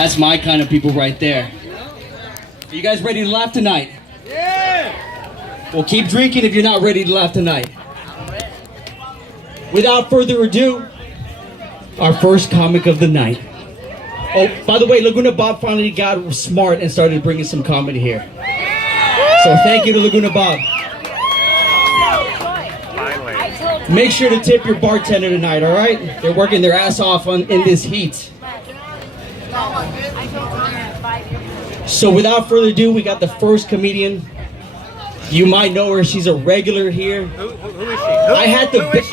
That's my kind of people right there. Are you guys ready to laugh tonight? Yeah! Well, keep drinking if you're not ready to laugh tonight. Without further ado, our first comic of the night. Oh, by the way, Laguna Bob finally got smart and started bringing some comedy here. So thank you to Laguna Bob. Make sure to tip your bartender tonight, all right? They're working their ass off in this heat. So without further ado, we got the first comedian. You might know her. She's a regular here. Who is she? I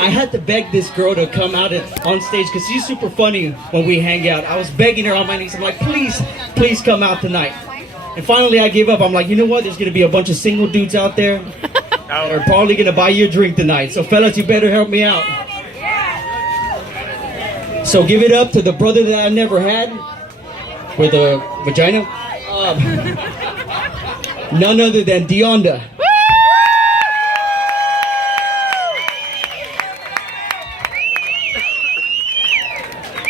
had to beg this girl to come out on stage because she's super funny when we hang out. I was begging her on my knees. I'm like, please come out tonight. And finally I gave up. I'm like, you know what? There's going to be a bunch of single dudes out there that are probably going to buy you a drink tonight. So fellas, you better help me out. So give it up to the brother that I never had with a vagina. None other than Deeonda.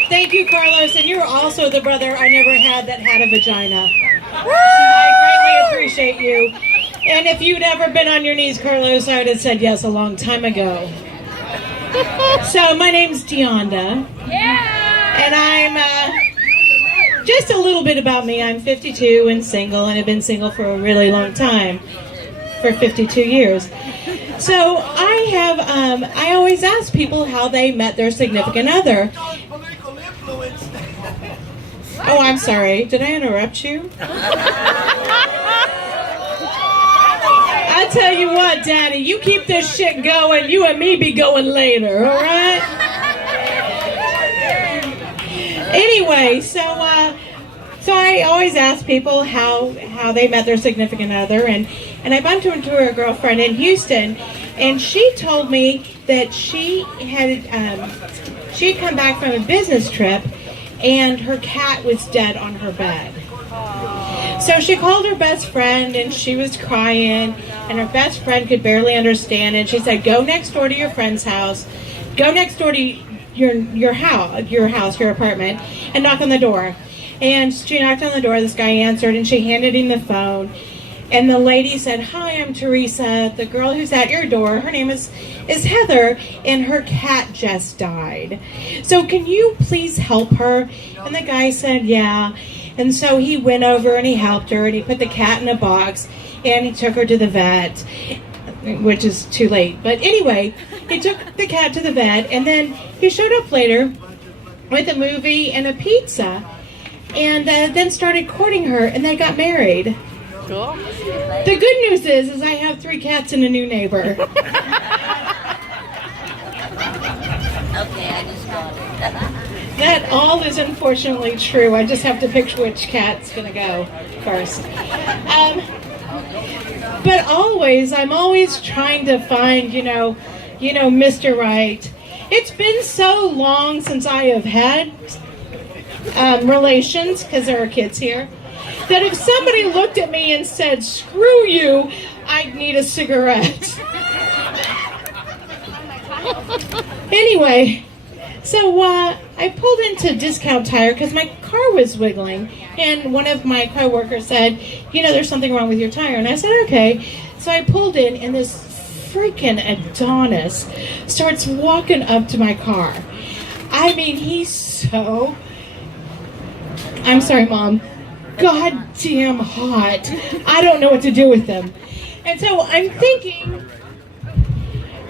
Thank you, Carlos, and you're also the brother I never had that had a vagina. I greatly appreciate you. And if you'd ever been on your knees, Carlos, I would have said yes a long time ago. So my name's Deeonda. Yeah. And I'm just a little bit about me. I'm 52 and single, and I've been single for a really long time, for 52 years. So I always ask people how they met their significant other. Oh, I'm sorry. Did I interrupt you? I tell you what, Daddy, you keep this shit going. You and me be going later, all right? Anyway, so I always ask people how they met their significant other, and I bumped into her girlfriend in Houston, and she told me that she had come back from a business trip, and her cat was dead on her bed. So she called her best friend, and she was crying, and her best friend could barely understand, and she said, go next door to your friend's house, go next door to your apartment, and knock on the door. And she knocked on the door, this guy answered, and she handed him the phone. And the lady said, hi, I'm Teresa, the girl who's at your door. Her name is Heather, and her cat just died. So can you please help her? And the guy said, yeah. And so he went over and he helped her, and he put the cat in a box, and he took her to the vet, which is too late. But anyway, he took the cat to the vet, and then he showed up later with a movie and a pizza, and then started courting her, and they got married. Cool. The good news is I have 3 cats and a new neighbor. Okay, I just got it. That all is unfortunately true. I just have to pick which cat's gonna go first. But I'm always trying to find, you know, Mr. Right. It's been so long since I have had relations, because there are kids here, that if somebody looked at me and said, screw you, I'd need a cigarette. Anyway, so I pulled into Discount Tire because my car was wiggling, and one of my coworkers said, you know, there's something wrong with your tire. And I said, okay. So I pulled in, and this freaking Adonis starts walking up to my car. I mean, he's so... I'm sorry, Mom. Goddamn hot. I don't know what to do with them. And so I'm thinking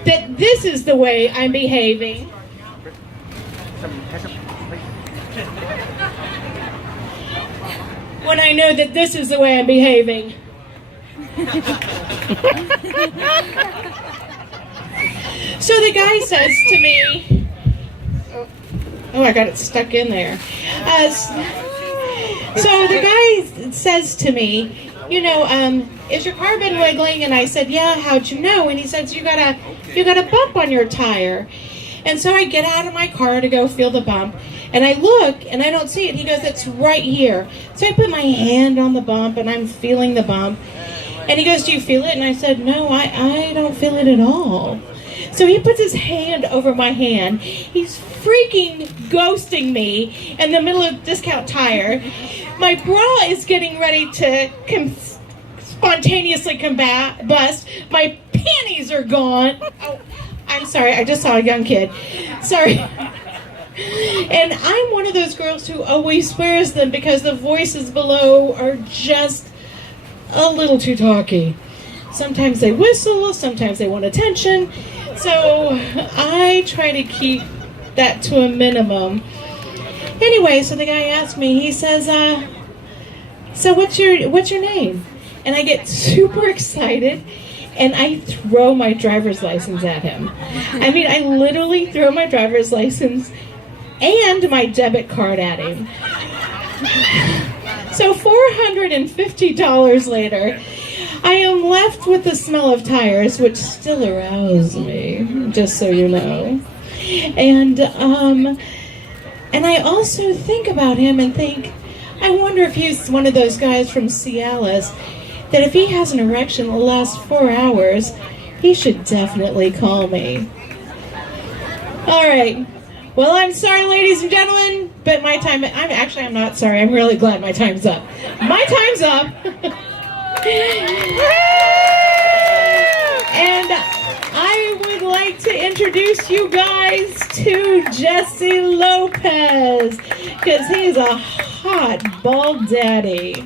that this is the way I'm behaving. When I know that this is the way I'm behaving. So the guy says to me, oh, I got it stuck in there. So the guy says to me, you know, is your car been wiggling? And I said, yeah, how'd you know? And he says, you got a bump on your tire. And so I get out of my car to go feel the bump, and I look and I don't see it. He goes, it's right here. So I put my hand on the bump, and I'm feeling the bump. And he goes, do you feel it? And I said, no, I don't feel it at all. So he puts his hand over my hand. He's freaking ghosting me in the middle of Discount Tire. My bra is getting ready to spontaneously combust. My panties are gone. Oh, I'm sorry, I just saw a young kid. Sorry. And I'm one of those girls who always wears them because the voices below are just a little too talky. Sometimes they whistle, sometimes they want attention. So I try to keep that to a minimum. Anyway, so the guy asked me, he says, so what's your name? And I get super excited and I throw my driver's license at him. I mean, I literally throw my driver's license and my debit card at him. So $450 later, I am left with the smell of tires, which still arouse me, just so you know. And I also think about him and think, I wonder if he's one of those guys from Cialis that if he has an erection that lasts 4 hours, he should definitely call me. All right. Well, I'm sorry, ladies and gentlemen, but my time, I'm not sorry. I'm really glad my time's up. My time's up. And I would like to introduce you guys to Jesse Lopez, because he's a hot bald daddy.